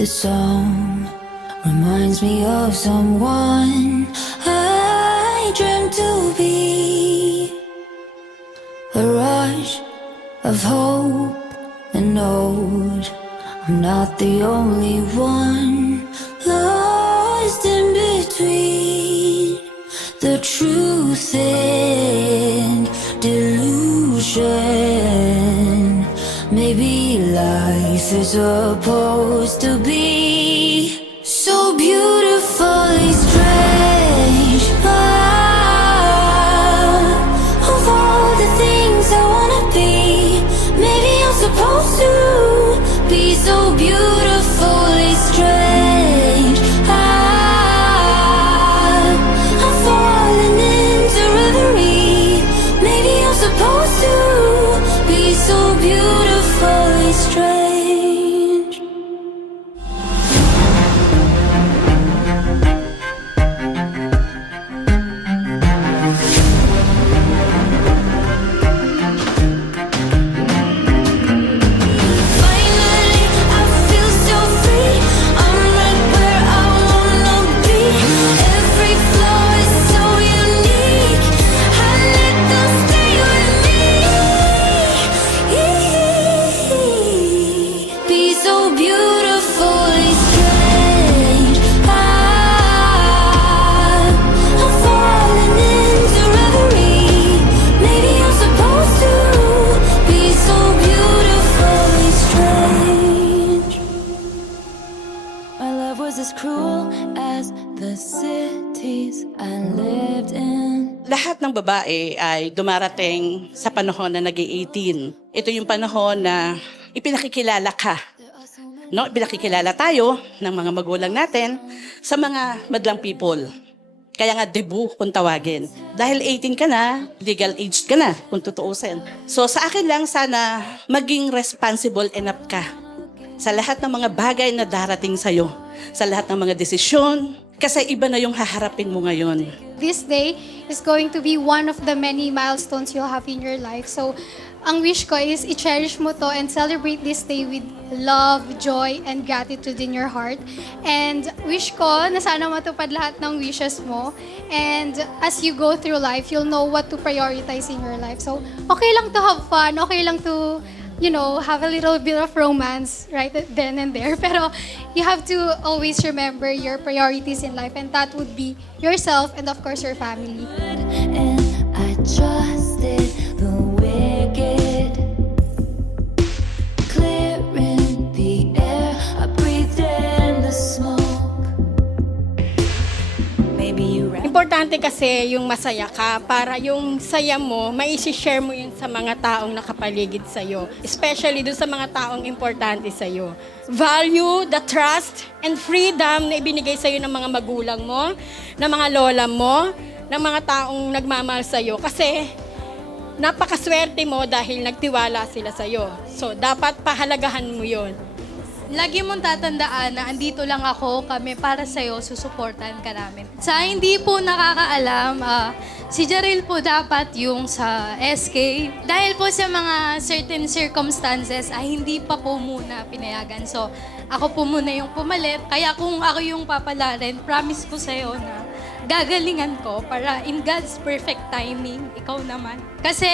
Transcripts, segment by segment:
The song reminds me of someone I dreamt to be. A rush of hope and knowed I'm not the only one lost in between the truth and delusion. Maybe life is supposed to be so beautifully strange. Of all the things I wanna be, maybe I'm supposed to be so beautifully strange. I'm falling into reverie. Maybe I'm supposed to be so beautifully strange. Finally, I feel so free. I'm right where I wanna be. Every flow is so unique. I let them stay with me. Be so beautifully strange. I'm falling into reverie. Maybe I'm supposed to be so beautifully strange. My love was as cruel as the cities I lived in. Lahat ng babae ay dumarating sa panahon na nag-18. Ito yung panahon na ipinakikilala ka. No, ipinakikilala tayo ng mga magulang natin sa mga madlang people. Kaya nga debut kung tawagin. Dahil 18 ka na, legal age ka na kung tutuusin. So sa akin lang sana maging responsible enough ka sa lahat ng mga bagay na darating sa'yo, sa lahat ng mga desisyon, kasi iba na yung haharapin mo ngayon. This day is going to be one of the many milestones you'll have in your life. So, ang wish ko is i-cherish mo to and celebrate this day with love, joy, and gratitude in your heart. And wish ko na sana matupad lahat ng wishes mo. And as you go through life, you'll know what to prioritize in your life. So, okay lang to have fun, okay lang to have a little bit of romance right then and there. Pero you have to always remember your priorities in life, and that would be yourself and of course your family. And I trusted the wicked, clearing the air. I breathed in the smoke. Maybe you ran. Importante kasi yung masaya ka para yung saya mo, maisi-share mo yun sa mga taong nakapaligid sa'yo. Especially dun sa mga taong importante sa'yo. Value the trust and freedom na ibinigay sa'yo ng mga magulang mo, ng mga lola mo, ng mga taong nagmamahal sa'yo. Kasi napakaswerte mo dahil nagtiwala sila sa'yo. So, dapat pahalagahan mo yun. Lagi mong tatandaan na andito lang ako, kami para sa'yo, susuportahan ka namin. Sa hindi po nakakaalam, si Jaril po dapat yung sa SK. Dahil po sa mga certain circumstances, ay hindi pa po muna pinayagan. So, ako po muna yung pumalit. Kaya kung ako yung papalarin, promise ko sa'yo na gagalingan ko para in God's perfect timing, ikaw naman. Kasi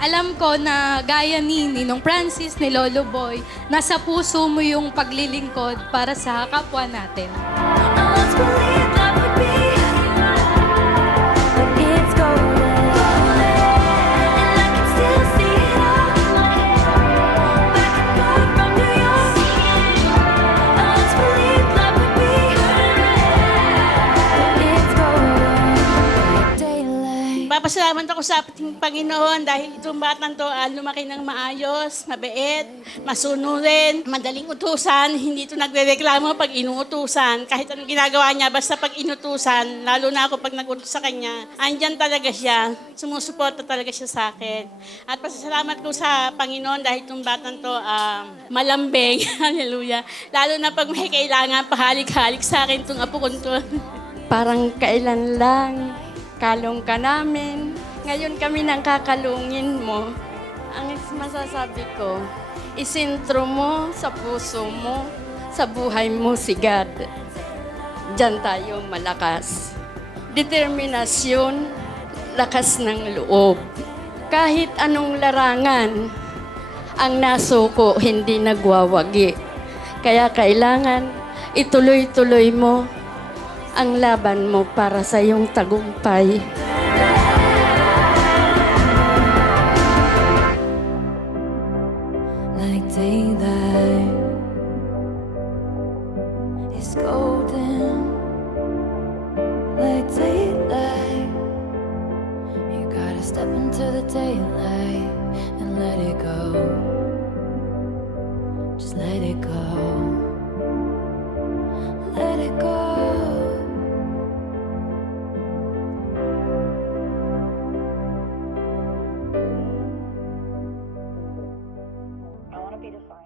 alam ko na gaya ni Ninong Francis, ni Lolo Boy, nasa puso mo yung paglilingkod para sa kapwa natin. I once believed I would be, but it's golden, and I can still see it all. Back and forth from New York. I once believed I would be, but it's golden, like daylight. Papasalamat ako sa ating Panginoon dahil itong batang to lumaki ng maayos, mabait, masunurin, madaling utusan, hindi ito nagrereklamo pag inuutusan. Kahit anong ginagawa niya, basta pag inutusan, lalo na ako pag nag-utos sa kanya, andyan talaga siya, sumusuporta talaga siya sa akin. At pasasalamat ko sa Panginoon dahil itong batang to malambing, hallelujah. Lalo na pag may kailangan, pahalik-halik sa akin itong apo ko to. Parang kailan lang, kalong ka namin. Ngayon kami nang kakalungin mo. Ang masasabi ko, isintro mo sa puso mo, sa buhay mo si God. Diyan tayo malakas. Determinasyon, lakas ng loob. Kahit anong larangan, ang nasuko hindi nagwawagi. Kaya kailangan ituloy-tuloy mo ang laban mo para sa iyong tagumpay. Like daylight is golden, like daylight. You gotta step into the daylight and let it go. Just let it go. Let it go. I want to be defined.